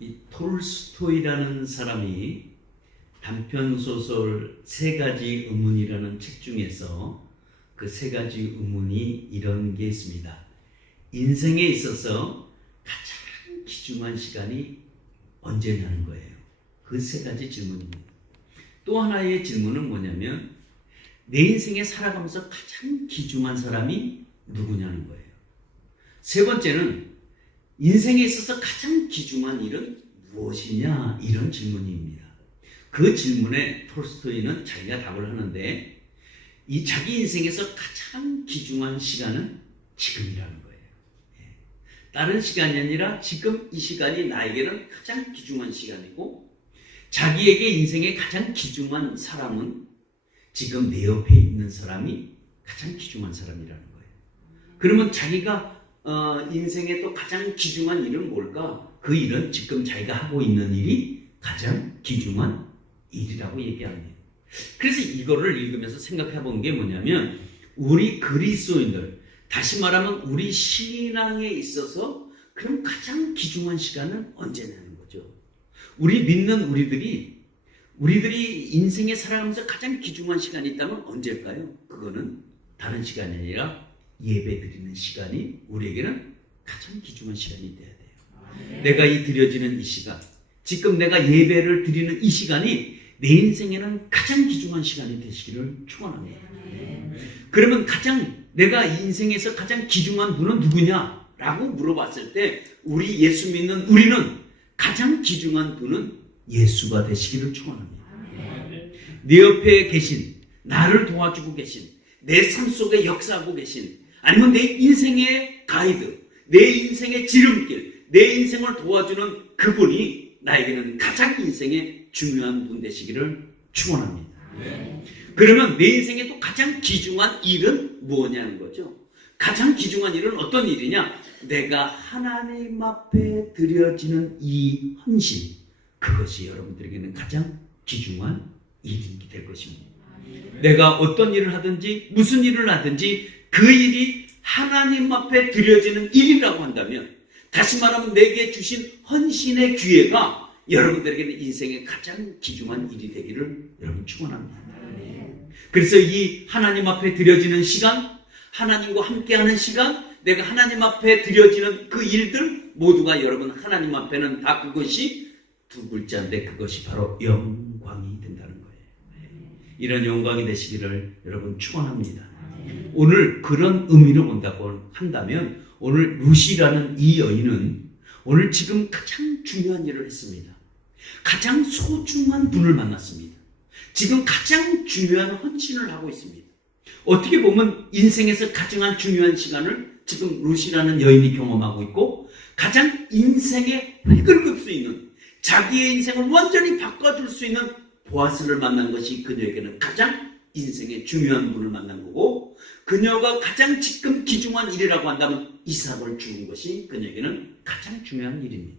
이 톨스토이라는 사람이 단편소설 세 가지 의문이라는 책 중에서 그 세 가지 의문이 이런 게 있습니다. 인생에 있어서 가장 귀중한 시간이 언제냐는 거예요. 그 세 가지 질문입니다. 또 하나의 질문은 뭐냐면 내 인생에 살아가면서 가장 귀중한 사람이 누구냐는 거예요. 세 번째는 인생에 있어서 가장 귀중한 일은 무엇이냐, 이런 질문입니다. 그 질문에 톨스토이는 자기가 답을 하는데 이 자기 인생에서 가장 귀중한 시간은 지금이라는 거예요. 다른 시간이 아니라 지금 이 시간이 나에게는 가장 귀중한 시간이고, 자기에게 인생의 가장 귀중한 사람은 지금 내 옆에 있는 사람이 가장 귀중한 사람이라는 거예요. 그러면 자기가 인생의 또 가장 귀중한 일은 뭘까? 그 일은 지금 자기가 하고 있는 일이 가장 귀중한 일이라고 얘기합니다. 그래서 이거를 읽으면서 생각해 본 게 뭐냐면, 우리 그리스도인들, 다시 말하면 우리 신앙에 있어서 그럼 가장 귀중한 시간은 언제냐는 거죠. 우리 믿는 우리들이 인생에 살아가면서 가장 귀중한 시간이 있다면 언제일까요? 그거는 다른 시간이 아니라 예배 드리는 시간이 우리에게는 가장 귀중한 시간이 돼야 돼요. 내가 이 드려지는 이 시간, 지금 내가 예배를 드리는 이 시간이 내 인생에는 가장 귀중한 시간이 되시기를 축원합니다. 그러면 내가 인생에서 가장 귀중한 분은 누구냐라고 물어봤을 때 우리 예수 믿는 우리는 가장 귀중한 분은 예수가 되시기를 축원합니다. 내 옆에 계신, 나를 도와주고 계신, 내 삶 속에 역사하고 계신, 아니면 내 인생의 가이드, 내 인생의 지름길, 내 인생을 도와주는 그분이 나에게는 가장 인생의 중요한 분 되시기를 축원합니다. 그러면 내 인생에 또 가장 귀중한 일은 뭐냐는 거죠. 가장 귀중한 일은 어떤 일이냐? 내가 하나님 앞에 드려지는 이 헌신, 그것이 여러분들에게는 가장 귀중한 일이 될 것입니다. 내가 어떤 일을 하든지 무슨 일을 하든지 그 일이 하나님 앞에 드려지는 일이라고 한다면, 다시 말하면 내게 주신 헌신의 기회가 여러분들에게는 인생의 가장 귀중한 일이 되기를 여러분 축원합니다. 그래서 이 하나님 앞에 드려지는 시간, 하나님과 함께하는 시간, 내가 하나님 앞에 드려지는 그 일들 모두가 여러분 하나님 앞에는 다 그것이 두 글자인데 그것이 바로 영광이 된다는 거예요. 이런 영광이 되시기를 여러분 축원합니다. 오늘 그런 의미로 본다고 한다면 오늘 루시라는 이 여인은 오늘 지금 가장 중요한 일을 했습니다. 가장 소중한 분을 만났습니다. 지금 가장 중요한 헌신을 하고 있습니다. 어떻게 보면 인생에서 가장 중요한 시간을 지금 루시라는 여인이 경험하고 있고, 가장 인생에 이끌을 수 있는, 자기의 인생을 완전히 바꿔줄 수 있는 보아스를 만난 것이 그녀에게는 가장 인생의 중요한 분을 만난 거고, 그녀가 가장 지금 귀중한 일이라고 한다면 이삭을 죽은 것이 그녀에게는 가장 중요한 일입니다.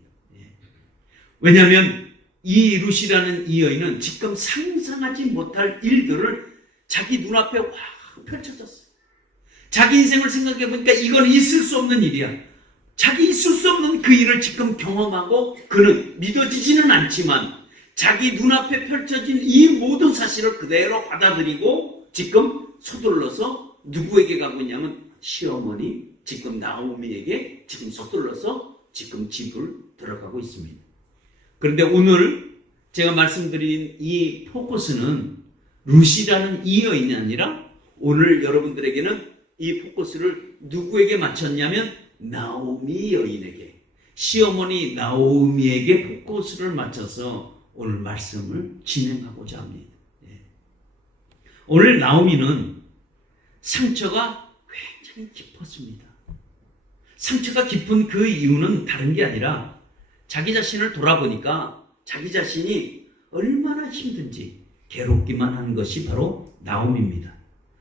왜냐하면 이 루시라는 이 여인은 지금 상상하지 못할 일들을 자기 눈앞에 확 펼쳐졌어요. 자기 인생을 생각해 보니까 이건 있을 수 없는 일이야. 자기 있을 수 없는 그 일을 지금 경험하고 그는 믿어지지는 않지만 자기 눈앞에 펼쳐진 이 모든 사실을 그대로 받아들이고 지금 서둘러서 누구에게 가고 있냐면 시어머니 지금 나오미에게 지금 서둘러서 지금 집을 들어가고 있습니다. 그런데 오늘 제가 말씀드린 이 포커스는 루시라는 이 여인이 아니라 오늘 여러분들에게는 이 포커스를 누구에게 맞췄냐면 나오미 여인에게, 시어머니 나오미에게 포커스를 맞춰서 오늘 말씀을 진행하고자 합니다. 오늘 나오미는 상처가 굉장히 깊었습니다. 상처가 깊은 그 이유는 다른 게 아니라 자기 자신을 돌아보니까 자기 자신이 얼마나 힘든지 괴롭기만 한 것이 바로 나오미입니다.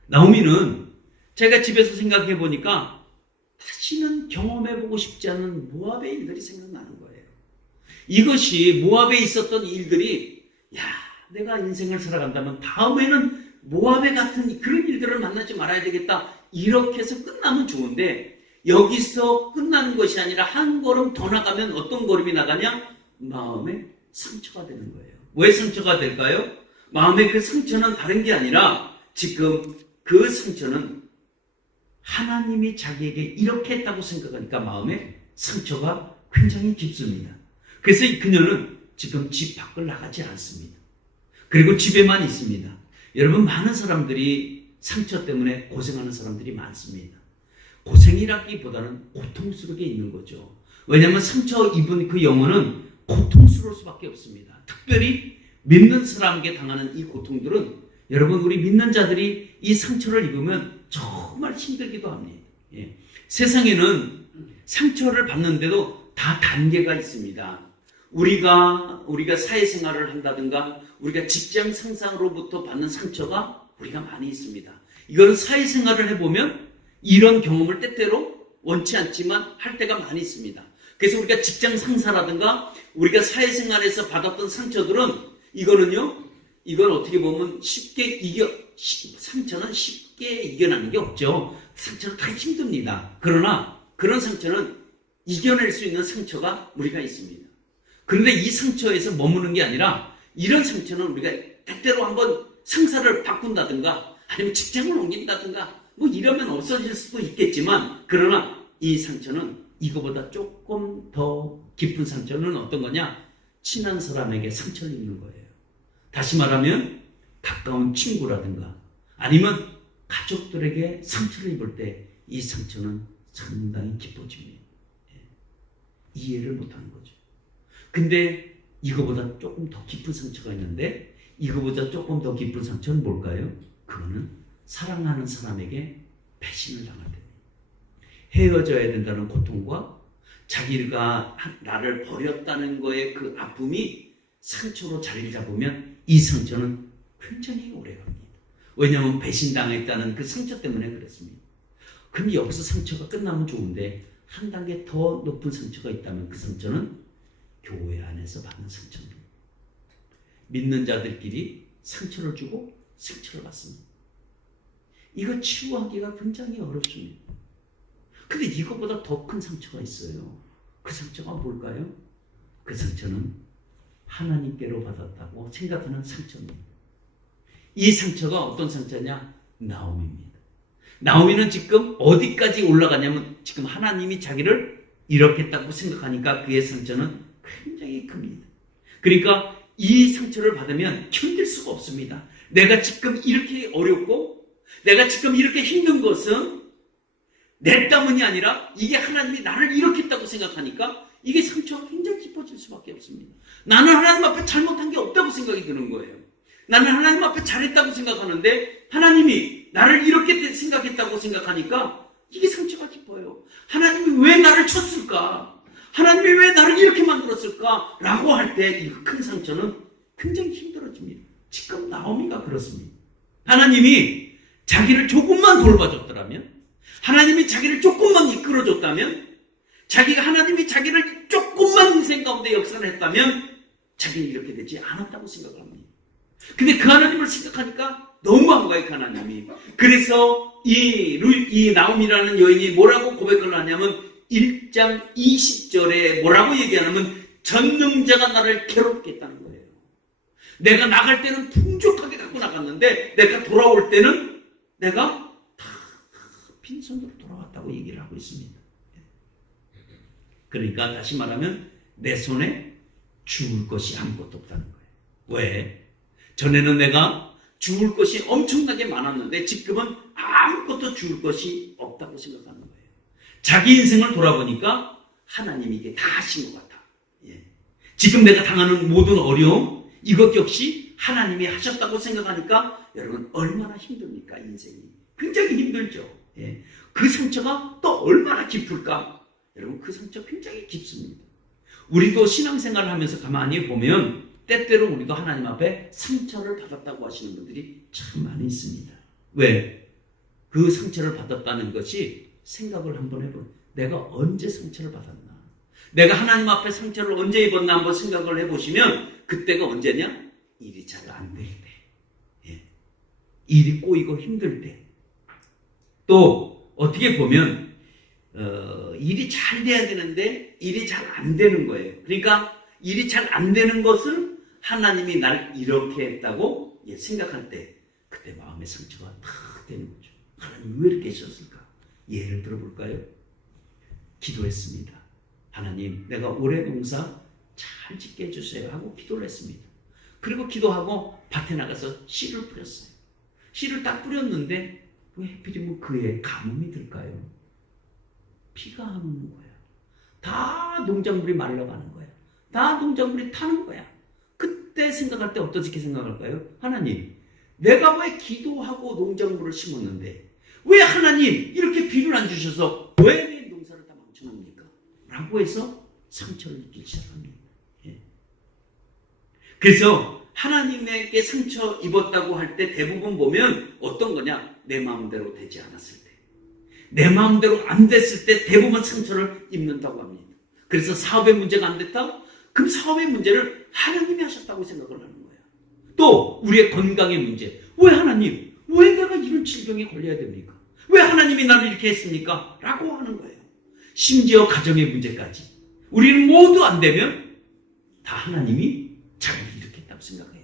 나오미는 제가 집에서 생각해 보니까 다시는 경험해보고 싶지 않은 모압의 일들이 생각나는 거예요. 이것이 모압에 있었던 일들이, 내가 인생을 살아간다면 다음에는 모압에 같은 그런 일들을 만나지 말아야 되겠다, 이렇게 해서 끝나면 좋은데 여기서 끝나는 것이 아니라 한 걸음 더 나가면 어떤 걸음이 나가냐? 마음에 상처가 되는 거예요. 왜 상처가 될까요? 마음의 그 상처는 다른 게 아니라 지금 그 상처는 하나님이 자기에게 이렇게 했다고 생각하니까 마음에 상처가 굉장히 깊습니다. 그래서 그녀는 지금 집 밖을 나가지 않습니다. 그리고 집에만 있습니다. 여러분, 많은 사람들이 상처 때문에 고생하는 사람들이 많습니다. 고생이라기보다는 고통스럽게 있는 거죠. 왜냐하면 상처 입은 그 영혼은 고통스러울 수밖에 없습니다. 특별히 믿는 사람에게 당하는 이 고통들은 여러분, 우리 믿는 자들이 이 상처를 입으면 정말 힘들기도 합니다. 예. 세상에는 상처를 받는데도 다 단계가 있습니다. 우리가 사회생활을 한다든가 우리가 직장 상사로부터 받는 상처가 우리가 많이 있습니다. 이건 사회생활을 해보면 이런 경험을 때때로 원치 않지만 할 때가 많이 있습니다. 그래서 우리가 직장 상사라든가 우리가 사회생활에서 받았던 상처들은 이건 어떻게 보면 상처는 쉽게 이겨내는 게 없죠. 상처는 다 힘듭니다. 그러나 그런 상처는 이겨낼 수 있는 상처가 우리가 있습니다. 그런데 이 상처에서 머무는 게 아니라 이런 상처는 우리가 때때로 한번 상사를 바꾼다든가 아니면 직장을 옮긴다든가 뭐 이러면 없어질 수도 있겠지만, 그러나 이 상처는 이거보다 조금 더 깊은 상처는 어떤 거냐? 친한 사람에게 상처를 입는 거예요. 다시 말하면 가까운 친구라든가 아니면 가족들에게 상처를 입을 때 이 상처는 상당히 깊어집니다. 이해를 못하는 거죠. 근데 이거보다 조금 더 깊은 상처가 있는데, 이거보다 조금 더 깊은 상처는 뭘까요? 그거는 사랑하는 사람에게 배신을 당할 때입니다. 헤어져야 된다는 고통과 자기가 나를 버렸다는 거에 그 아픔이 상처로 자리를 잡으면 이 상처는 굉장히 오래 갑니다. 왜냐하면 배신당했다는 그 상처 때문에 그렇습니다. 근데 여기서 상처가 끝나면 좋은데 한 단계 더 높은 상처가 있다면 그 상처는 교회 안에서 받는 상처입니다. 믿는 자들끼리 상처를 주고 상처를 받습니다. 이거 치유하기가 굉장히 어렵습니다. 근데 이거보다 더 큰 상처가 있어요. 그 상처가 뭘까요? 그 상처는 하나님께로 받았다고 생각하는 상처입니다. 이 상처가 어떤 상처냐? 나오미입니다. 나오미는 지금 어디까지 올라가냐면 지금 하나님이 자기를 이렇게 했다고 생각하니까 그의 상처는 굉장히 큽니다. 그러니까 이 상처를 받으면 견딜 수가 없습니다. 내가 지금 이렇게 어렵고 내가 지금 이렇게 힘든 것은 내 때문이 아니라 이게 하나님이 나를 이렇게 했다고 생각하니까 이게 상처가 굉장히 깊어질 수밖에 없습니다. 나는 하나님 앞에 잘못한 게 없다고 생각이 드는 거예요. 나는 하나님 앞에 잘했다고 생각하는데 하나님이 나를 이렇게 생각했다고 생각하니까 이게 상처가 깊어요. 하나님이 왜 나를 쳤을까? 하나님이 왜 나를 이렇게 만들었을까? 라고 할 때 이 큰 상처는 굉장히 힘들어집니다. 지금 나오미가 그렇습니다. 하나님이 자기를 조금만 돌봐줬더라면, 하나님이 자기를 조금만 이끌어줬다면, 하나님이 자기를 조금만 인생 가운데 역사를 했다면 자기는 이렇게 되지 않았다고 생각을 합니다. 근데 그 하나님을 생각하니까 너무한 거예요, 그 하나님이. 그래서 이 나오미라는 여인이 뭐라고 고백을 하냐면 1장 20절에 뭐라고 얘기하냐면 전능자가 나를 괴롭게 했다는 거예요. 내가 나갈 때는 풍족하게 갖고 나갔는데 내가 돌아올 때는 내가 다 빈손으로 돌아왔다고 얘기를 하고 있습니다. 그러니까 다시 말하면 내 손에 주울 것이 아무것도 없다는 거예요. 왜? 전에는 내가 주울 것이 엄청나게 많았는데 지금은 아무것도 주울 것이 없다고 생각하는 거예요. 자기 인생을 돌아보니까 하나님이 이게 다 하신 것 같아. 예. 지금 내가 당하는 모든 어려움, 이것 역시 하나님이 하셨다고 생각하니까 여러분 얼마나 힘듭니까? 인생이 굉장히 힘들죠. 예. 그 상처가 또 얼마나 깊을까? 여러분 그 상처 굉장히 깊습니다. 우리도 신앙생활을 하면서 가만히 보면 때때로 우리도 하나님 앞에 상처를 받았다고 하시는 분들이 참 많이 있습니다. 왜? 그 상처를 받았다는 것이 생각을 한번 해보면 내가 언제 상처를 받았나? 내가 하나님 앞에 상처를 언제 입었나 한번 생각을 해보시면 그때가 언제냐? 일이 잘 안 될 때. 예. 일이 꼬이고 힘들 때. 또 어떻게 보면 일이 잘 돼야 되는데 일이 잘 안 되는 거예요. 그러니까 일이 잘 안 되는 것을 하나님이 날 이렇게 했다고 생각할 때 그때 마음의 상처가 탁 되는 거죠. 하나님 왜 이렇게 하셨을까? 예를 들어볼까요? 기도했습니다. 하나님, 내가 올해 농사 잘 짓게 해주세요 하고 기도를 했습니다. 그리고 기도하고 밭에 나가서 씨를 뿌렸어요. 씨를 딱 뿌렸는데 왜 하필이면 그에 가뭄이 들까요? 비가 안 오는 거야. 다 농작물이 말라가는 거야. 다 농작물이 타는 거야. 그때 생각할 때 어떻게 생각할까요? 하나님, 내가 왜 기도하고 농작물을 심었는데 왜 하나님 이렇게 비를 안 주셔서 왜 내 농사를 다 망쳐놓습니까? 라고 해서 상처를 입기 시작합니다. 그래서 하나님에게 상처 입었다고 할 때 대부분 보면 어떤 거냐? 내 마음대로 되지 않았을 때, 내 마음대로 안 됐을 때 대부분 상처를 입는다고 합니다. 그래서 사업의 문제가 안 됐다? 그럼 사업의 문제를 하나님이 하셨다고 생각을 하는 거야. 또 우리의 건강의 문제, 왜 하나님, 왜 내가 이런 질병에 걸려야 됩니까? 왜 하나님이 나를 이렇게 했습니까? 라고 하는 거예요. 심지어 가정의 문제까지 우리는 모두 안 되면 다 하나님이 자기를 이렇게 했다고 생각해요.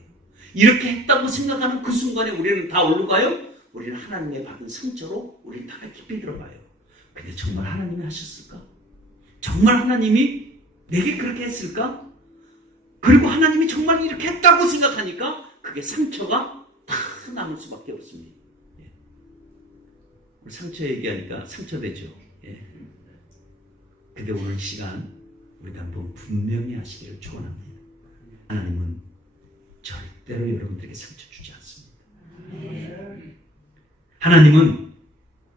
이렇게 했다고 생각하는 그 순간에 우리는 다 어디로 가요? 우리는 하나님의 받은 상처로 우리는 다 깊이 들어가요. 근데 정말 하나님이 하셨을까? 정말 하나님이 내게 그렇게 했을까? 그리고 하나님이 정말 이렇게 했다고 생각하니까 그게 상처가 다 남을 수밖에 없습니다. 우리 상처 얘기하니까 상처되죠. 근데 오늘 시간 우리가 한번 분명히 하시기를 축원합니다. 하나님은 절대로 여러분들에게 상처 주지 않습니다. 하나님은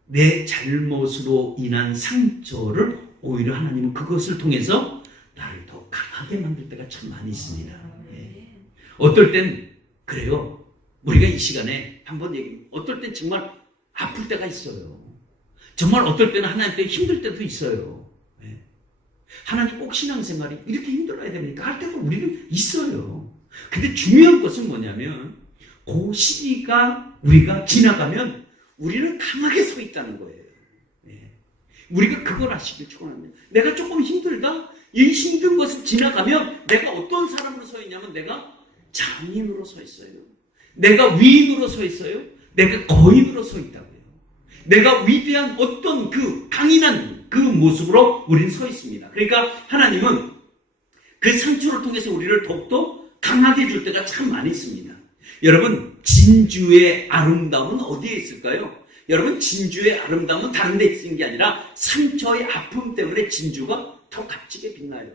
내 잘못으로 인한 상처를 오히려 하나님은 그것을 통해서 나를 더 강하게 만들 때가 참 많이 있습니다. 어떨 땐 그래요. 우리가 이 시간에 한번 어떨 땐 정말 아플 때가 있어요. 정말 어떨 때는 하나님 때문에 힘들 때도 있어요. 하나님 꼭 신앙생활이 이렇게 힘들어야 됩니까? 할 때도 우리는 있어요. 근데 중요한 것은 뭐냐면 그 시기가 우리가 지나가면 우리는 강하게 서 있다는 거예요. 우리가 그걸 아시길 축원합니다. 내가 조금 힘들다? 이 힘든 것을 지나가면 내가 어떤 사람으로 서 있냐면 내가 장인으로 서 있어요. 내가 위인으로 서 있어요. 내가 거인으로 서 있다고요. 내가 위대한 어떤 그 강인한 그 모습으로 우리는 서 있습니다. 그러니까 하나님은 그 상처를 통해서 우리를 더욱더 강하게 해줄 때가 참 많이 있습니다. 여러분, 진주의 아름다움은 어디에 있을까요? 여러분, 진주의 아름다움은 다른 데 있는 게 아니라 상처의 아픔 때문에 진주가 더 값지게 빛나요.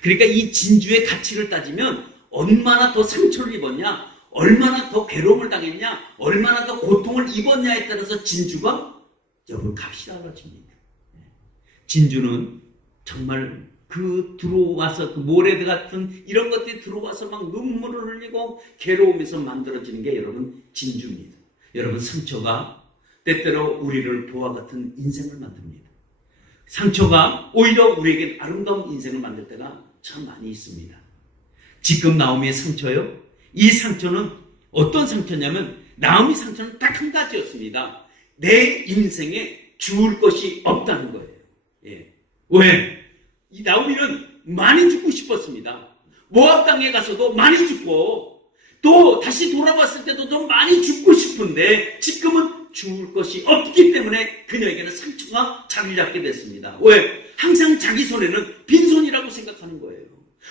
그러니까 이 진주의 가치를 따지면 얼마나 더 상처를 입었냐, 얼마나 더 괴로움을 당했냐, 얼마나 더 고통을 입었냐에 따라서 진주가 여러분 값이 달라집니다. 진주는 정말 그 들어와서 그 모래 같은 이런 것들이 들어와서 막 눈물을 흘리고 괴로움에서 만들어지는 게 여러분 진주입니다. 여러분, 상처가 때때로 우리를 보화 같은 인생을 만듭니다. 상처가 오히려 우리에게 아름다운 인생을 만들 때가 참 많이 있습니다. 지금 나오미의 상처요. 이 상처는 어떤 상처냐면 나오미 상처는 딱 한 가지였습니다. 내 인생에 주울 것이 없다는 거예요. 왜? 이 나오미는 많이 죽고 싶었습니다. 모압 땅에 가서도 많이 죽고 또 다시 돌아왔을 때도 더 많이 죽고 싶은데 지금은 죽을 것이 없기 때문에 그녀에게는 상처가 자리를 잡게 됐습니다. 왜? 항상 자기 손에는 빈손이라고 생각하는 거예요.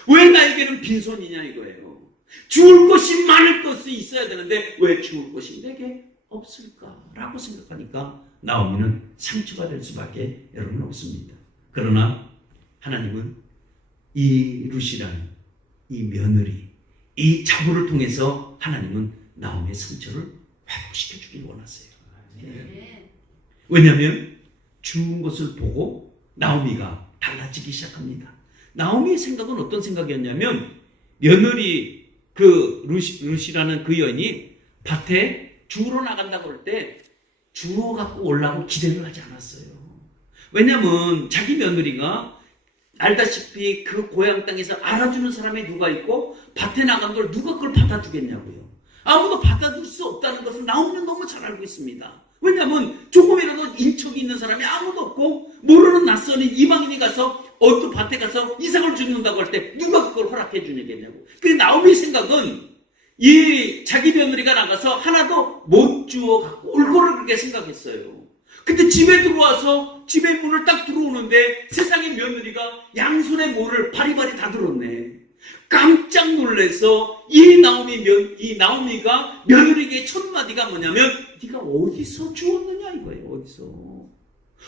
왜 나에게는 빈손이냐 이거예요. 죽을 것이 많을 것이 있어야 되는데 왜 죽을 것이 내게 없을까라고 생각하니까 나오미는 상처가 될 수밖에 여러분 없습니다. 그러나 하나님은 이 룻이라는 이 며느리, 이 자부를 통해서 하나님은 나오미의 상처를 회복시켜 주길 원하세요. 왜냐하면 죽은 것을 보고 나오미가 달라지기 시작합니다. 나오미의 생각은 어떤 생각이었냐면 며느리 그 룻이라는 그 여인이 밭에 주우러 나간다고 할 때 주워 갖고 올라고 기대를 하지 않았어요. 왜냐하면 자기 며느리가 알다시피 그 고향 땅에서 알아주는 사람이 누가 있고 밭에 나간 걸 누가 그걸 받아주겠냐고요. 아무도 받아줄 수 없다는 것을 나오미는 너무 잘 알고 있습니다. 왜냐하면 조금이라도 인척이 있는 사람이 아무도 없고 모르는 낯선인 이방인이 가서 어떤 밭에 가서 이삭을 죽는다고 할 때 누가 그걸 허락해 주겠냐고. 그 나오미 생각은 이 자기 며느리가 나가서 하나도 못 주워 갖고 올 거를 그렇게 생각했어요. 근데 집에 들어와서 집에 문을 딱 들어오는데 세상의 며느리가 양손에 뭐를 바리바리 다 들었네. 깜짝 놀라서 이 나오미가 며느리에게 첫 마디가 뭐냐면 네가 어디서 주웠느냐 이거예요.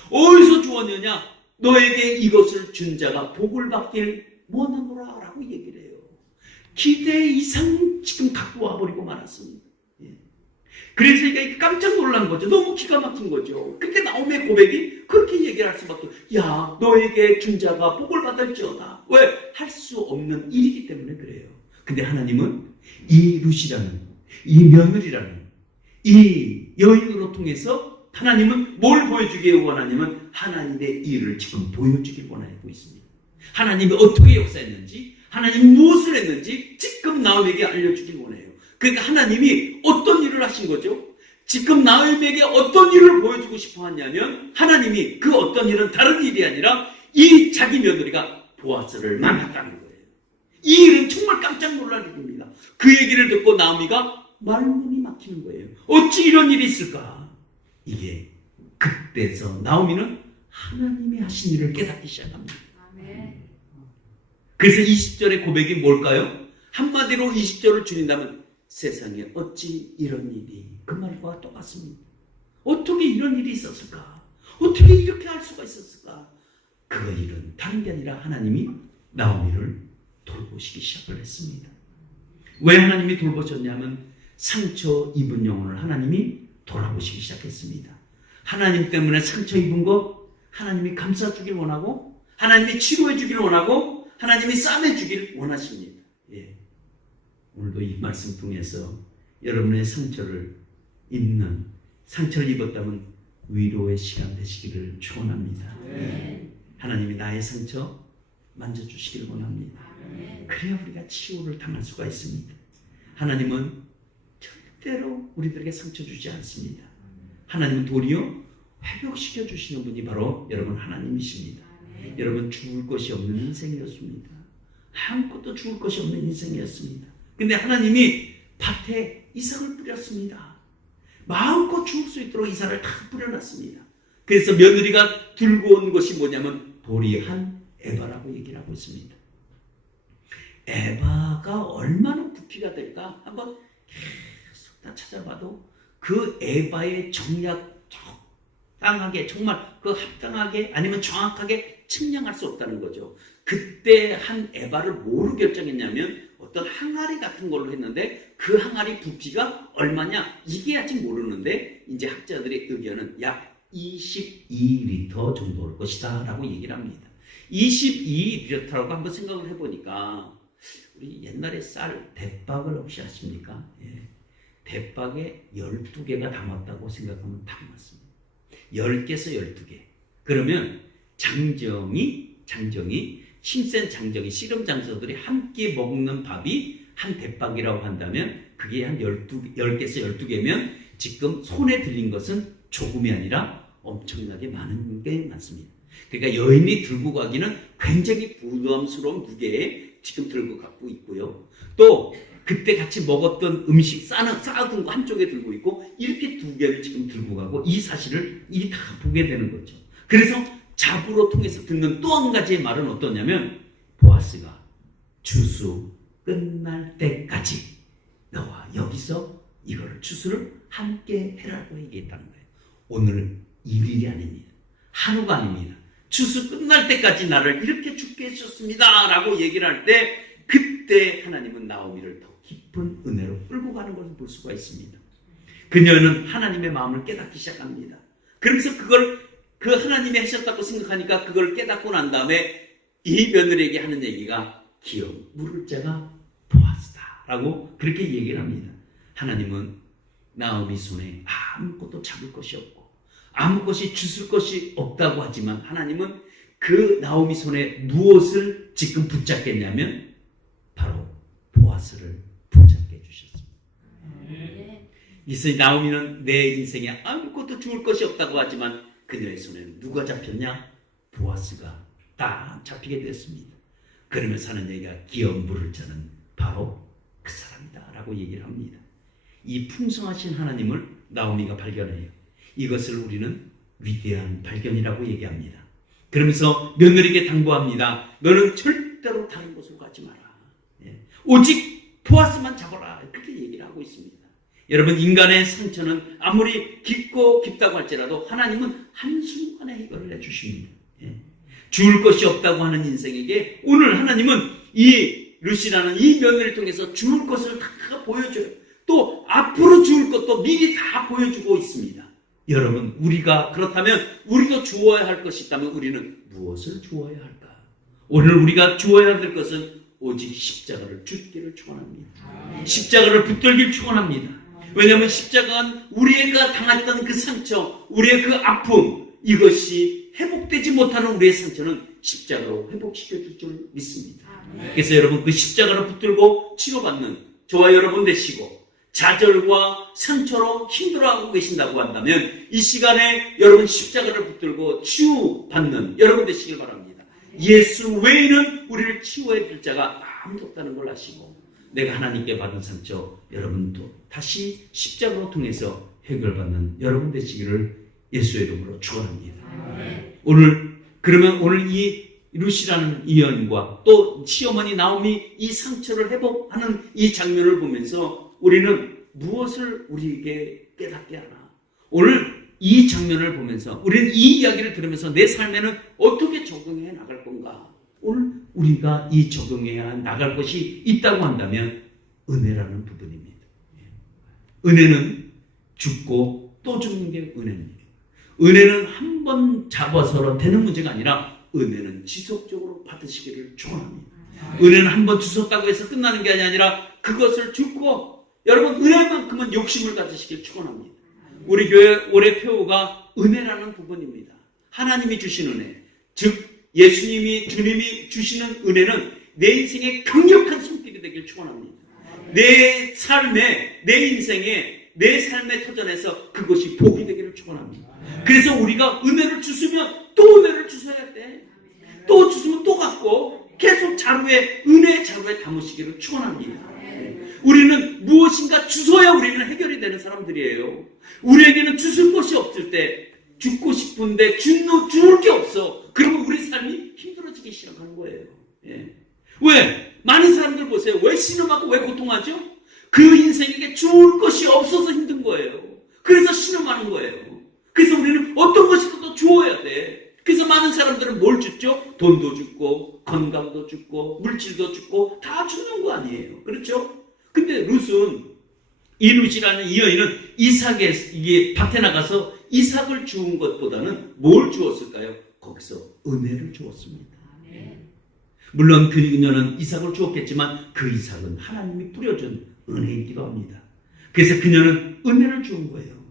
어디서 주웠느냐? 너에게 이것을 준 자가 복을 받길 원하노라 라고 얘기를 해요. 기대 이상 지금 갖고 와버리고 말았습니다. 그래서 이게 깜짝 놀란 거죠. 너무 기가 막힌 거죠. 그때 나오미의 고백이 그렇게 얘기를 할 수밖에 야 너에게 준 자가 복을 받을지어다. 왜? 할 수 없는 일이기 때문에 그래요. 근데 하나님은 이 룻이라는 이 며느리라는 이 여인으로 통해서 하나님은 뭘 보여주길 원하냐면 하나님의 일을 지금 보여주길 원하고 있습니다. 하나님이 어떻게 역사했는지 하나님이 무엇을 했는지 지금 나오미에게 알려주길 원해요. 그러니까 하나님이 어떤 일을 하신 거죠? 지금 나오미에게 어떤 일을 보여주고 싶어 하냐면 하나님이 그 어떤 일은 다른 일이 아니라 이 자기 며느리가 보아스를 만났다는 거예요. 이 일은 정말 깜짝 놀랄 일입니다. 그 얘기를 듣고 나오미가 말문이 막히는 거예요. 어찌 이런 일이 있을까? 이게 그때서 나오미는 하나님이 하신 일을 깨닫기 시작합니다. 아멘. 그래서 20절의 고백이 뭘까요? 한마디로 20절을 줄인다면 세상에 어찌 이런 일이 그 말과 똑같습니다. 어떻게 이런 일이 있었을까? 어떻게 이렇게 할 수가 있었을까? 그 일은 다른 게 아니라 하나님이 나오미를 돌보시기 시작을 했습니다. 왜 하나님이 돌보셨냐면 상처 입은 영혼을 하나님이 돌아보시기 시작했습니다. 하나님 때문에 상처 입은 것 하나님이 감싸주길 원하고 하나님이 치료해주길 원하고 하나님이 싸매주길 원하십니다. 예. 오늘도 이 말씀 통해서 여러분의 상처를 입었다면 위로의 시간 되시기를 축원합니다. 하나님이 나의 상처 만져주시기를 원합니다. 그래야 우리가 치유를 당할 수가 있습니다. 하나님은 절대로 우리들에게 상처 주지 않습니다. 하나님은 도리어 회복시켜 주시는 분이 바로 여러분 하나님이십니다. 여러분 죽을 것이 없는 인생이었습니다. 아무것도 죽을 것이 없는 인생이었습니다. 근데 하나님이 밭에 이삭을 뿌렸습니다. 마음껏 죽을 수 있도록 이삭을 다 뿌려놨습니다. 그래서 며느리가 들고 온 것이 뭐냐면 도리한 에바라고 얘기를 하고 있습니다. 에바가 얼마나 부피가 될까? 한번 계속 다 찾아봐도 그 에바의 정략 적당하게 정말 그 합당하게 아니면 정확하게 측량할 수 없다는 거죠. 그때 한 에바를 뭐로 결정했냐면 어떤 항아리 같은 걸로 했는데 그 항아리 부피가 얼마냐 이게 아직 모르는데 이제 학자들의 의견은 약 22리터 정도 올 것이다 라고 얘기를 합니다. 22리터라고 한번 생각을 해보니까 우리 옛날에 쌀 대박을 혹시 아십니까? 예. 대박에 12개가 담았다고 생각하면 딱 맞습니다. 10개에서 12개. 그러면 장정이 힘센 장정이 씨름 장수들이 함께 먹는 밥이 한 대박이라고 한다면 그게 한 10개에서 12개면 지금 손에 들린 것은 조금이 아니라 엄청나게 많은 게 많습니다. 그러니까 여인이 들고 가기는 굉장히 부담스러운 무게에 지금 들고 갖고 있고요. 또 그때 같이 먹었던 음식 쌓아둔 거 한쪽에 들고 있고 이렇게 2개를 지금 들고 가고 이 사실을 다 보게 되는 거죠. 그래서 잡으로 통해서 듣는 또 한 가지의 말은 어떠냐면 보아스가 추수 끝날 때까지 너와 여기서 이거를 추수를 함께 해라고 얘기했다는 거예요. 오늘은 일일이 아닙니다. 하루가 아닙니다. 추수 끝날 때까지 나를 이렇게 죽게 해주셨습니다 라고 얘기를 할 때 그때 하나님은 나오미를 더 깊은 은혜로 끌고 가는 것을 볼 수가 있습니다. 그녀는 하나님의 마음을 깨닫기 시작합니다. 그러면서 그 하나님이 하셨다고 생각하니까 그걸 깨닫고 난 다음에 이 며느리에게 하는 얘기가 기업 물을 자가 보아스다 라고 그렇게 얘기를 합니다. 하나님은 나오미 손에 아무것도 잡을 것이 없고 아무것이 주술 것이 없다고 하지만 하나님은 그 나오미 손에 무엇을 지금 붙잡겠냐면 바로 보아스를 붙잡게 해주셨습니다. 그래서 나오미는 내 인생에 아무것도 주울 것이 없다고 하지만 그녀의 손에는 누가 잡혔냐? 보아스가 다 잡히게 되었습니다. 그러면서 하는 얘기가 기업 물을 자는 바로 그 사람이다 라고 얘기를 합니다. 이 풍성하신 하나님을 나오미가 발견해요. 이것을 우리는 위대한 발견이라고 얘기합니다. 그러면서 며느리에게 당부합니다. 너는 절대로 다른 곳으로 가지 마라. 오직 보아스만 잡아라. 그렇게 얘기를 하고 있습니다. 여러분, 인간의 상처는 아무리 깊고 깊다고 할지라도 하나님은 한순간에 해결을 해주십니다. 죽을 것이 없다고 하는 인생에게 오늘 하나님은 이 루시라는 이 며느리를 통해서 죽을 것을 다 보여줘요. 또 앞으로 죽을 것도 미리 다 보여주고 있습니다. 여러분, 우리가 그렇다면 우리도 주어야 할 것이 있다면 우리는 무엇을 주어야 할까? 오늘 우리가 주어야 될 것은 오직 십자가를 죽기를 축원합니다. 십자가를 붙들길 축원합니다. 왜냐하면 십자가는 우리가 당했던 그 상처, 우리의 그 아픔, 이것이 회복되지 못하는 우리의 상처는 십자가로 회복시켜 줄 줄 믿습니다. 그래서 여러분, 그 십자가를 붙들고 치료받는 저와 여러분 되시고 좌절과 상처로 힘들어하고 계신다고 한다면 이 시간에 여러분 십자가를 붙들고 치유받는 여러분 되시길 바랍니다. 예수 외에는 우리를 치유해 줄 자가 아무도 없다는 걸 아시고 내가 하나님께 받은 상처 여러분도 다시 십자가로 통해서 해결받는 여러분 되시기를 예수의 이름으로 축원합니다. 그러면 오늘 이 루시라는 이 여인과 또 시어머니 나오미 이 상처를 회복하는 이 장면을 보면서 우리는 무엇을 우리에게 깨닫게 하나? 오늘 이 장면을 보면서 우리는 이 이야기를 들으면서 내 삶에는 어떻게 적용해 나갈 건가? 오늘 우리가 이 적용해야 나갈 것이 있다고 한다면 은혜라는 부분입니다. 은혜는 죽고 또 죽는 게 은혜입니다. 은혜는 한 번 잡아서로 되는 문제가 아니라 은혜는 지속적으로 받으시기를 축원합니다. 은혜는 한 번 주셨다고 해서 끝나는 게 아니라 그것을 죽고 여러분 은혜만큼은 욕심을 가지시길 축원합니다. 우리 교회 올해 표어가 은혜라는 부분입니다. 하나님이 주신 은혜, 즉 예수님이 주님이 주시는 은혜는 내 인생의 강력한 손길이 되길 축원합니다. 내 삶에 내 인생에 내 삶의 터전에서 그것이 복이 되기를 축원합니다. 그래서 우리가 은혜를 주시면 또 은혜를 주셔야 돼. 또 주시면 또 갖고 계속 자루에 은혜의 자루에 담으시기를 축원합니다. 우리는 무엇인가 주셔야 우리는 해결이 되는 사람들이에요. 우리에게는 주실 것이 없을 때 죽고 싶은데 죽을 게 없어. 그러면 우리 삶이 힘들어지기 시작하는 거예요. 왜? 많은 사람들 보세요. 왜 신음하고 왜 고통하죠? 그 인생에게 줄 것이 없어서 힘든 거예요. 그래서 신음하는 거예요. 그래서 우리는 어떤 것이라도 주어야 돼. 그래서 많은 사람들은 뭘 줬죠? 돈도 줬고 건강도 줬고 물질도 줬고 다 주는 거 아니에요. 그렇죠? 근데 룻은 이 룻이라는 이 여인은 이게 밭에 나가서 이삭을 주운 것보다는 뭘 주었을까요? 거기서 은혜를 주었습니다. 물론 그녀는 이삭을 주었겠지만 그 이삭은 하나님이 뿌려준 은혜이기도 합니다. 그래서 그녀는 은혜를 주은 거예요.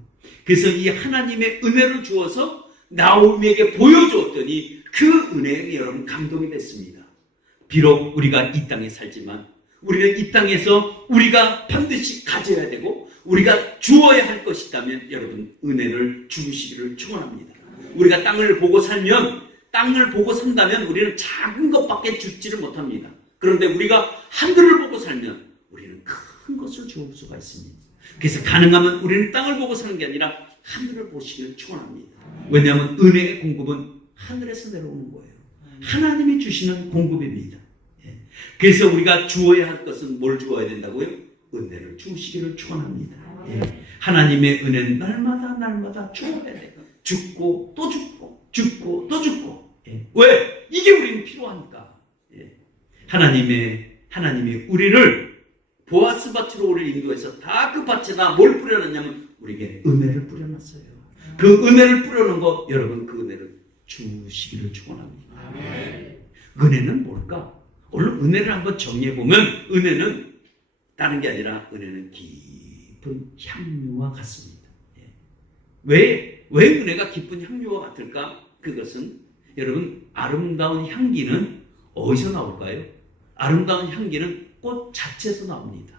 그래서 이 하나님의 은혜를 주어서 나오미에게 보여주었더니 그 은혜에 여러분 감동이 됐습니다. 비록 우리가 이 땅에 살지만 우리는 이 땅에서 우리가 반드시 가져야 되고 우리가 주어야 할 것이 있다면 여러분 은혜를 주시기를 축원합니다. 우리가 땅을 보고 산다면 우리는 작은 것밖에 주지를 못합니다. 그런데 우리가 하늘을 보고 살면 우리는 큰 것을 주울 수가 있습니다. 그래서 가능하면 우리는 땅을 보고 사는 게 아니라 하늘을 보시기를 축원합니다. 왜냐하면 은혜의 공급은 하늘에서 내려오는 거예요. 하나님이 주시는 공급입니다. 그래서 우리가 주어야 할 것은 뭘 주어야 된다고요? 은혜를 주시기를 축원합니다. 하나님의 은혜는 날마다 주어야 돼요. 죽고 또 죽고 죽고 또 죽고. 왜? 이게 우리는 필요하니까. 하나님이 우리를 보아스 밭으로 우리를 인도해서 다 그 밭에다 뭘 뿌려놨냐면 우리에게 은혜를 뿌려놨어요. 그 은혜를 뿌려놓은 거 여러분 그 은혜를 주시기를 축원합니다. 은혜는 뭘까? 오늘 은혜를 한번 정리해보면 은혜는 다른 게 아니라 은혜는 깊은 향유와 같습니다. 왜 은혜가 깊은 향유와 같을까? 그것은 여러분 아름다운 향기는 어디서 나올까요? 아름다운 향기는 꽃 자체에서 나옵니다.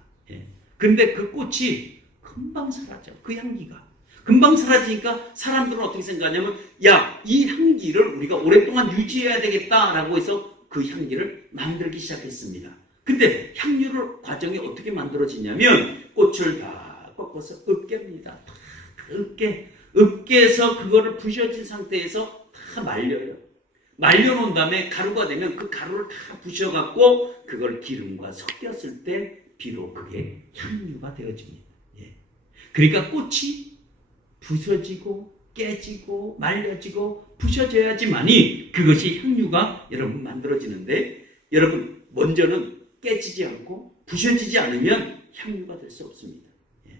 근데 그 꽃이 금방 사라져. 그 향기가. 금방 사라지니까 사람들은 어떻게 생각하냐면 야, 이 향기를 우리가 오랫동안 유지해야 되겠다라고 해서 그 향기를 만들기 시작했습니다. 근데 향유를 과정이 어떻게 만들어지냐면 꽃을 다 꺾어서 으깨입니다. 다 으깨서 그거를 부셔진 상태에서 다 말려요. 말려놓은 다음에 가루가 되면 그 가루를 다 부셔갖고 그걸 기름과 섞였을 때 비록 그게 향유가 되어집니다. 예. 그러니까 꽃이 부서지고 깨지고 말려지고 부셔져야지만이 그것이 향유가 여러분 만들어지는데, 여러분 먼저는 깨지지 않고 부셔지지 않으면 향유가 될 수 없습니다. 예.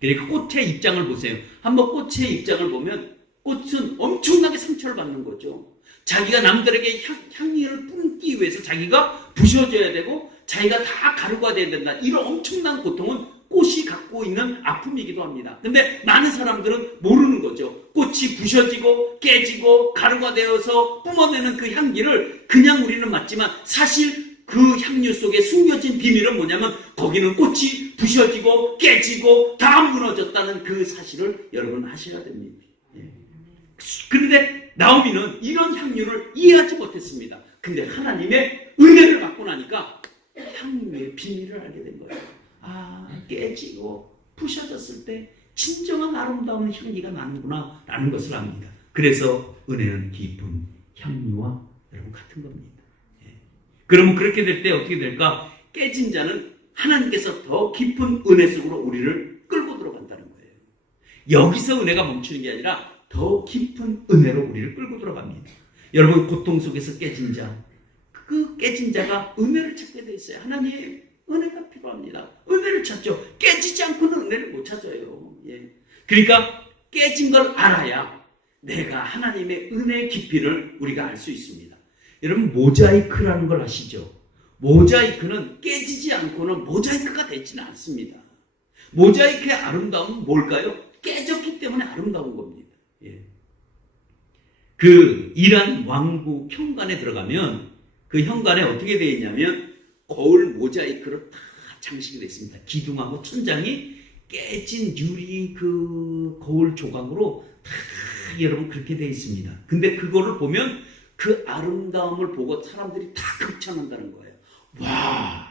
그러니까 꽃의 입장을 보세요. 한번 꽃의 입장을 보면 꽃은 엄청나게 상처를 받는 거죠. 자기가 남들에게 향기를 뿜기 위해서 자기가 부셔져야 되고 자기가 다 가루가 돼야 된다. 이런 엄청난 고통은 꽃이 갖고 있는 아픔이기도 합니다. 근데 많은 사람들은 모르는 거죠. 꽃이 부셔지고 깨지고 가루가 되어서 뿜어내는 그 향기를 그냥 우리는 맡지만 사실 그 향유 속에 숨겨진 비밀은 뭐냐면 거기는 꽃이 부셔지고 깨지고 다 무너졌다는 그 사실을 여러분 아셔야 됩니다. 예. 그런데 나오미는 이런 향유를 이해하지 못했습니다. 근데 하나님의 은혜를 받고 나니까 향유의 비밀을 알게 된 거예요. 아, 깨지고 부셔졌을 때 진정한 아름다운 향기가 나는구나 라는 것을 압니다. 그래서 은혜는 깊은 향유와 여러분 같은 겁니다. 예. 그러면 그렇게 될 때 어떻게 될까? 깨진 자는 하나님께서 더 깊은 은혜 속으로 우리를 끌고 들어간다는 거예요. 여기서 은혜가 멈추는 게 아니라 더 깊은 은혜로 우리를 끌고 들어갑니다. 여러분 고통 속에서 깨진 자, 그 깨진 자가 은혜를 찾게 돼 있어요. 하나님 은혜가 필요합니다. 은혜를 찾죠. 깨지지 않고는 은혜를 못 찾아요. 예. 그러니까 깨진 걸 알아야 내가 하나님의 은혜의 깊이를 우리가 알 수 있습니다. 여러분 모자이크라는 걸 아시죠? 모자이크는 깨지지 않고는 모자이크가 되지는 않습니다. 모자이크의 아름다움은 뭘까요? 깨졌기 때문에 아름다운 겁니다. 예. 그 이란 왕국 현관에 들어가면 그 현관에 어떻게 되어 있냐면 거울 모자이크로 다 장식이 되어 있습니다. 기둥하고 천장이 깨진 유리 그 거울 조각으로 다 여러분 그렇게 되어 있습니다. 근데 그거를 보면 그 아름다움을 보고 사람들이 다 극찬한다는 거예요. 와,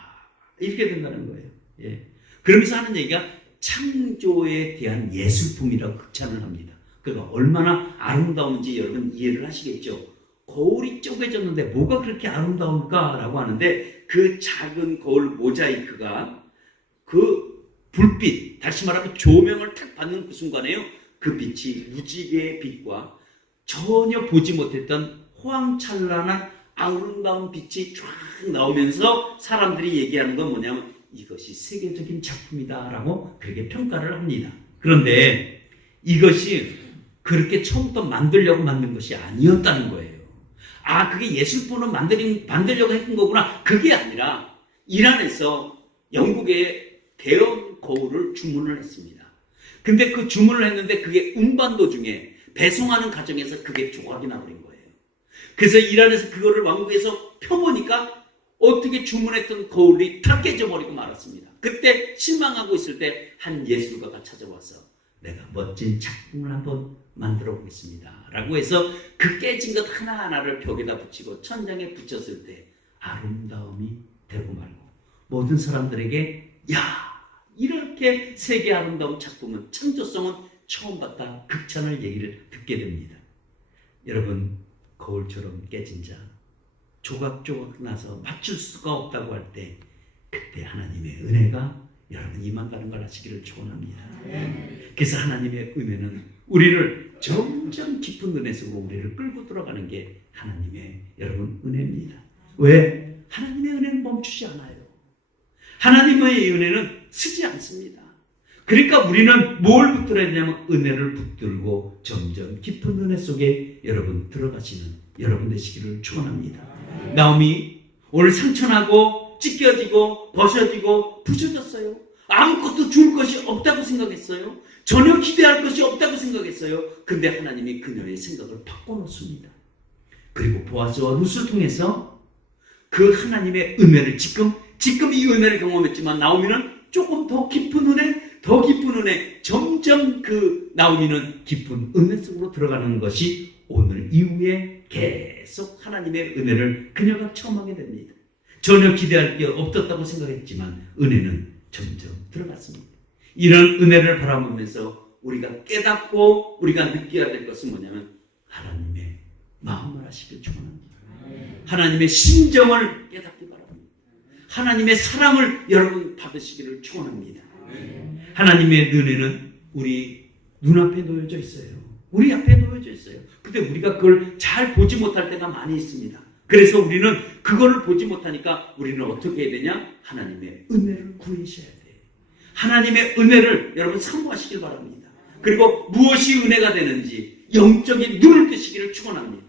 이렇게 된다는 거예요. 예. 그러면서 하는 얘기가 창조에 대한 예술품이라고 극찬을 합니다. 그러니까 얼마나 아름다운지 여러분 이해를 하시겠죠. 거울이 쪼개졌는데 뭐가 그렇게 아름다울까? 라고 하는데 그 작은 거울 모자이크가 그 불빛, 다시 말하면 조명을 탁 받는 그 순간에요. 그 빛이 무지개의 빛과 전혀 보지 못했던 호황찬란한 아름다운 빛이 쫙 나오면서 사람들이 얘기하는 건 뭐냐면 이것이 세계적인 작품이다 라고 그렇게 평가를 합니다. 그런데 이것이 그렇게 처음부터 만들려고 만든 것이 아니었다는 거예요. 아, 그게 예술품을 만들려고 했던 거구나. 그게 아니라 이란에서 영국의 대형 거울을 주문을 했습니다. 근데 그 주문을 했는데 그게 운반도 중에 배송하는 과정에서 그게 조각이 나버린 거예요. 그래서 이란에서 그거를 왕국에서 펴보니까 어떻게 주문했던 거울이 다 깨져버리고 말았습니다. 그때 실망하고 있을 때 한 예술가가 찾아와서 내가 멋진 작품을 한번 만들어 보겠습니다 라고 해서 그 깨진 것 하나하나를 벽에다 붙이고 천장에 붙였을 때 아름다움이 되고 말고 모든 사람들에게 야, 이렇게 세계 아름다운 작품은 창조성은 처음 봤다 극찬을 얘기를 듣게 됩니다. 여러분 거울처럼 깨진 자 조각조각 나서 맞출 수가 없다고 할 때 그때 하나님의 은혜가 여러분 임한다는 걸 아시기를 축원합니다. 그래서 하나님의 은혜는 우리를 점점 깊은 은혜 속으로 우리를 끌고 들어가는 게 하나님의 여러분 은혜입니다. 왜? 하나님의 은혜는 멈추지 않아요. 하나님의 은혜는 쓰지 않습니다. 그러니까 우리는 뭘 붙들어야 되냐면 은혜를 붙들고 점점 깊은 은혜 속에 여러분 들어가시는 여러분 되시기를 축원합니다. 나오미 오늘 상처나고 찢겨지고 벗어지고 부서졌어요. 아무것도 줄 것이 없다고 생각했어요. 전혀 기대할 것이 없다고 생각했어요. 근데 하나님이 그녀의 생각을 바꿔놓습니다. 그리고 보아스와 룻을 통해서 그 하나님의 은혜를 지금 이 은혜를 경험했지만 나오미는 조금 더 깊은 은혜, 더 깊은 은혜, 점점 그 나오기는 깊은 은혜 속으로 들어가는 것이 오늘 이후에 계속 하나님의 은혜를 그녀가 체험하게 됩니다. 전혀 기대할 게 없었다고 생각했지만 은혜는 점점 들어갔습니다. 이런 은혜를 바라보면서 우리가 깨닫고 우리가 느껴야 될 것은 뭐냐면 하나님의 마음을 하시길 축원합니다. 하나님의 심정을 깨닫기 바랍니다. 하나님의 사랑을 여러분 받으시기를 축원합니다. 하나님의 은혜는 우리 눈앞에 놓여져 있어요. 우리 앞에 놓여져 있어요. 근데 우리가 그걸 잘 보지 못할 때가 많이 있습니다. 그래서 우리는 그거를 보지 못하니까 우리는 어떻게 해야 되냐? 하나님의 은혜를 구하셔야 돼요. 하나님의 은혜를 여러분 사모하시길 바랍니다. 그리고 무엇이 은혜가 되는지 영적인 눈을 뜨시기를 축원합니다.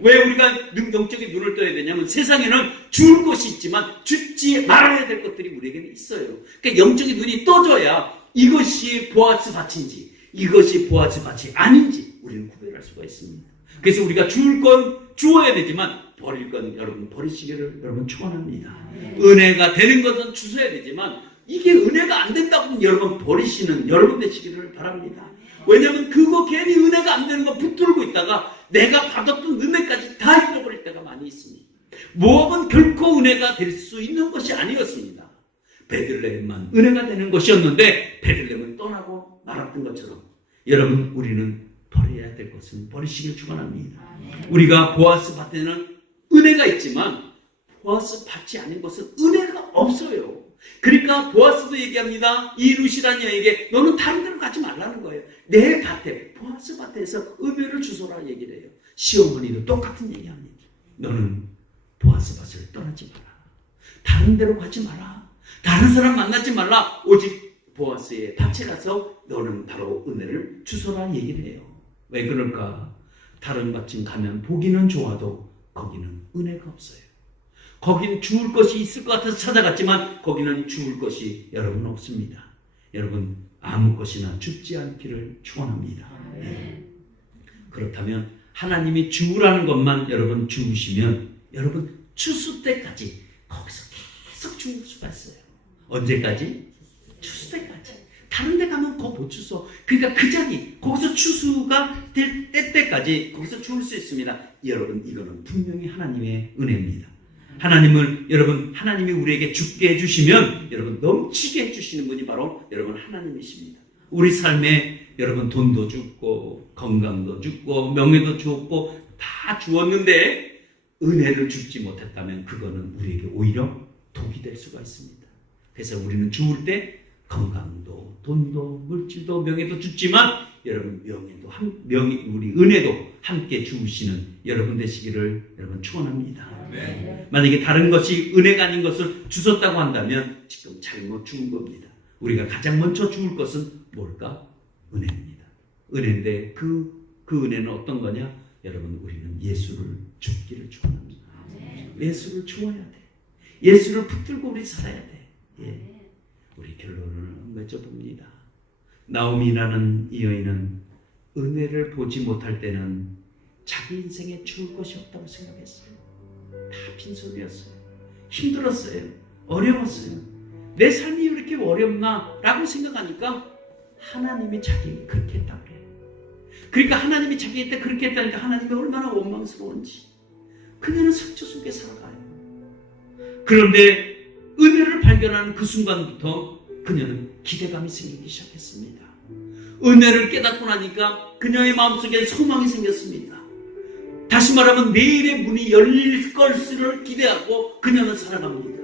왜 우리가 영적인 눈을 떠야 되냐면 세상에는 줄 것이 있지만 죽지 말아야 될 것들이 우리에게는 있어요. 그러니까 영적인 눈이 떠져야 이것이 보아스 밭인지 이것이 보아스 밭이 아닌지 우리는 구별할 수가 있습니다. 그래서 우리가 줄 건 주어야 되지만 버릴 건 여러분 버리시기를 여러분 축원합니다. 은혜가 되는 것은 주셔야 되지만 이게 은혜가 안 된다고 여러분 버리시는 여러분 되시기를 바랍니다. 왜냐하면 그거 괜히 은혜가 안 되는 거 붙들고 있다가 내가 받았던 은혜까지 다 잃어버릴 때가 많이 있습니다. 모압은 결코 은혜가 될 수 있는 것이 아니었습니다. 베들레헴만 은혜가 되는 것이었는데 베들레헴은 떠나고 말았던 것처럼 여러분 우리는 버려야 될 것은 버리시길 축원합니다. 우리가 보아스 밭에는 은혜가 있지만 보아스 밭이 아닌 것은 은혜가 없어요. 그러니까 보아스도 얘기합니다. 이 루시라는 여에게 너는 다른 데로 가지 말라는 거예요. 내 밭에 보아스 밭에서 은혜를 주소라 얘기를 해요. 시어머니도 똑같은 얘기합니다. 너는 보아스 밭을 떠나지 마라. 다른 데로 가지 마라. 다른 사람 만나지 말라. 오직 보아스의 밭에 가서 너는 바로 은혜를 주소라 얘기를 해요. 왜 그럴까? 다른 밭은 가면 보기는 좋아도 거기는 은혜가 없어요. 거기는 주울 것이 있을 것 같아서 찾아갔지만 거기는 주울 것이 여러분 없습니다. 여러분 아무 것이나 줍지 않기를 축원합니다. 네. 그렇다면 하나님이 주우라는 것만 여러분 주우시면 여러분 추수 때까지 거기서 계속 주울 수가 있어요. 언제까지? 추수 때까지. 다른 데 가면 거 못 추수. 그러니까 그 자리 거기서 추수가 될 때까지 거기서 주울 수 있습니다. 여러분 이거는 분명히 하나님의 은혜입니다. 하나님을 여러분 하나님이 우리에게 죽게 해주시면 여러분 넘치게 해주시는 분이 바로 여러분 하나님이십니다. 우리 삶에 여러분 돈도 주고 건강도 주고 명예도 주었고 다 주었는데 은혜를 주지 못했다면 그거는 우리에게 오히려 독이 될 수가 있습니다. 그래서 우리는 주울 때 건강도 돈도 물질도 명예도 주지만 여러분 우리 은혜도 함께 주시는 여러분 되시기를 여러분 축원합니다. 네. 만약에 다른 것이 은혜가 아닌 것을 주셨다고 한다면 지금 잘못 주운 겁니다. 우리가 가장 먼저 주울 것은 뭘까? 은혜입니다. 은혜인데 그 은혜는 어떤 거냐? 여러분 우리는 예수를 줍기를 축원합니다. 예수를 주어야 돼. 예수를 붙들고 우리 살아야 돼. 예. 우리 결론을 맺어봅니다. 나오미라는 이 여인은 은혜를 보지 못할 때는 자기 인생에 주울 것이 없다고 생각했어요. 다 빈손이었어요. 힘들었어요. 어려웠어요. 내 삶이 왜 이렇게 어렵나? 라고 생각하니까 하나님이 자기에게 그렇게 했다고 그래요. 그러니까 하나님이 자기한테 그렇게 했다니까 하나님이 얼마나 원망스러운지 그녀는 상처 속에 살아가요. 그런데 은혜를 발견하는 그 순간부터 그녀는 기대감이 생기기 시작했습니다. 은혜를 깨닫고 나니까 그녀의 마음속에 소망이 생겼습니다. 다시 말하면 내일의 문이 열릴 것을 기대하고 그녀는 살아갑니다.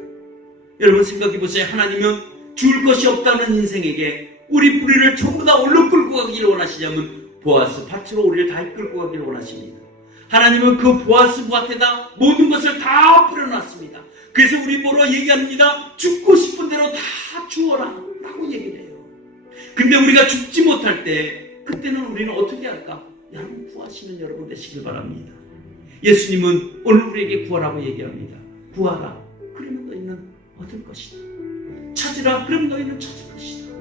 여러분 생각해 보세요. 하나님은 줄 것이 없다는 인생에게 우리 뿌리를 전부 다 올려 끌고 가기를 원하시자면 보아스 밭으로 우리를 다 이끌고 가기를 원하십니다. 하나님은 그 보아스 밭에다 모든 것을 다 뿌려놨습니다. 그래서 우리 뭐로 얘기합니다. 죽고 싶은 대로 다 주어라 라고 얘기를 해요. 근데 우리가 죽지 못할 때 그때는 우리는 어떻게 할까? 여러분 구하시는 여러분 되시길 바랍니다. 예수님은 오늘 우리에게 구하라고 얘기합니다. 구하라. 그러면 너희는 얻을 것이다. 찾으라. 그럼 너희는 찾을 것이다.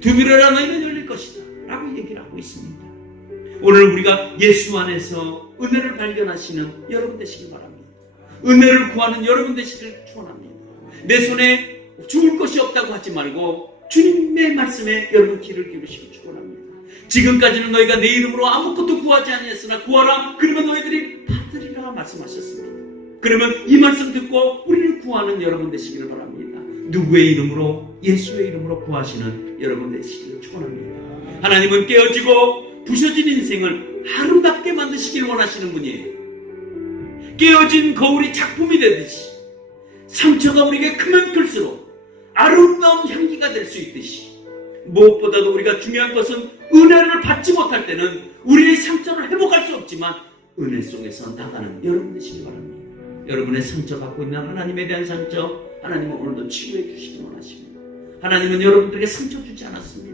두드려라. 너희는 열릴 것이다. 라고 얘기를 하고 있습니다. 오늘 우리가 예수 안에서 은혜를 발견하시는 여러분 되시길 바랍니다. 은혜를 구하는 여러분 되시길 축원합니다. 내 손에 죽을 것이 없다고 하지 말고 주님의 말씀에 여러분 귀를 기울이시고 축원합니다. 지금까지는 너희가 내 이름으로 아무것도 구하지 아니했으나 구하라 그러면 너희들이 받으리라 말씀하셨습니다. 그러면 이 말씀 듣고 우리를 구하는 여러분 되시기를 바랍니다. 누구의 이름으로? 예수의 이름으로 구하시는 여러분 되시기를 축원합니다. 하나님은 깨어지고 부서진 인생을 아름답게 만드시길 원하시는 분이에요. 깨어진 거울이 작품이 되듯이 상처가 우리에게 크면 클수록 아름다운 향기가 될 수 있듯이 무엇보다도 우리가 중요한 것은 은혜를 받지 못할 때는 우리의 상처를 회복할 수 없지만 은혜 속에서 나가는 여러분 되시기 바랍니다. 여러분의 상처받고 있는 하나님에 대한 상처 하나님은 오늘도 치유해 주시기 원하십니다. 하나님은 여러분들에게 상처 주지 않았습니다.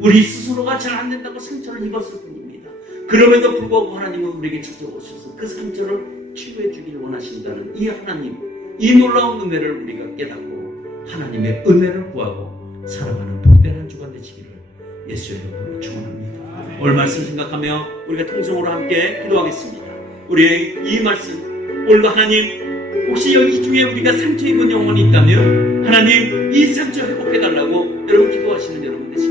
우리 스스로가 잘 안 된다고 상처를 입었을 뿐입니다. 그럼에도 불구하고 하나님은 우리에게 찾아오셔서 그 상처를 치유해 주길 원하신다는 이 하나님, 이 놀라운 은혜를 우리가 깨닫고 하나님의 은혜를 구하고 살아가는 복된 주간 되시기를 예수의 이름으로 축원합니다. 오늘 말씀 생각하며 우리가 통성으로 함께 기도하겠습니다. 우리의 이 말씀 오늘도 하나님 혹시 여기 중에 우리가 상처 입은 영혼이 있다면 하나님 이 상처 회복해달라고 여러분 기도하시는 여러분 되시기를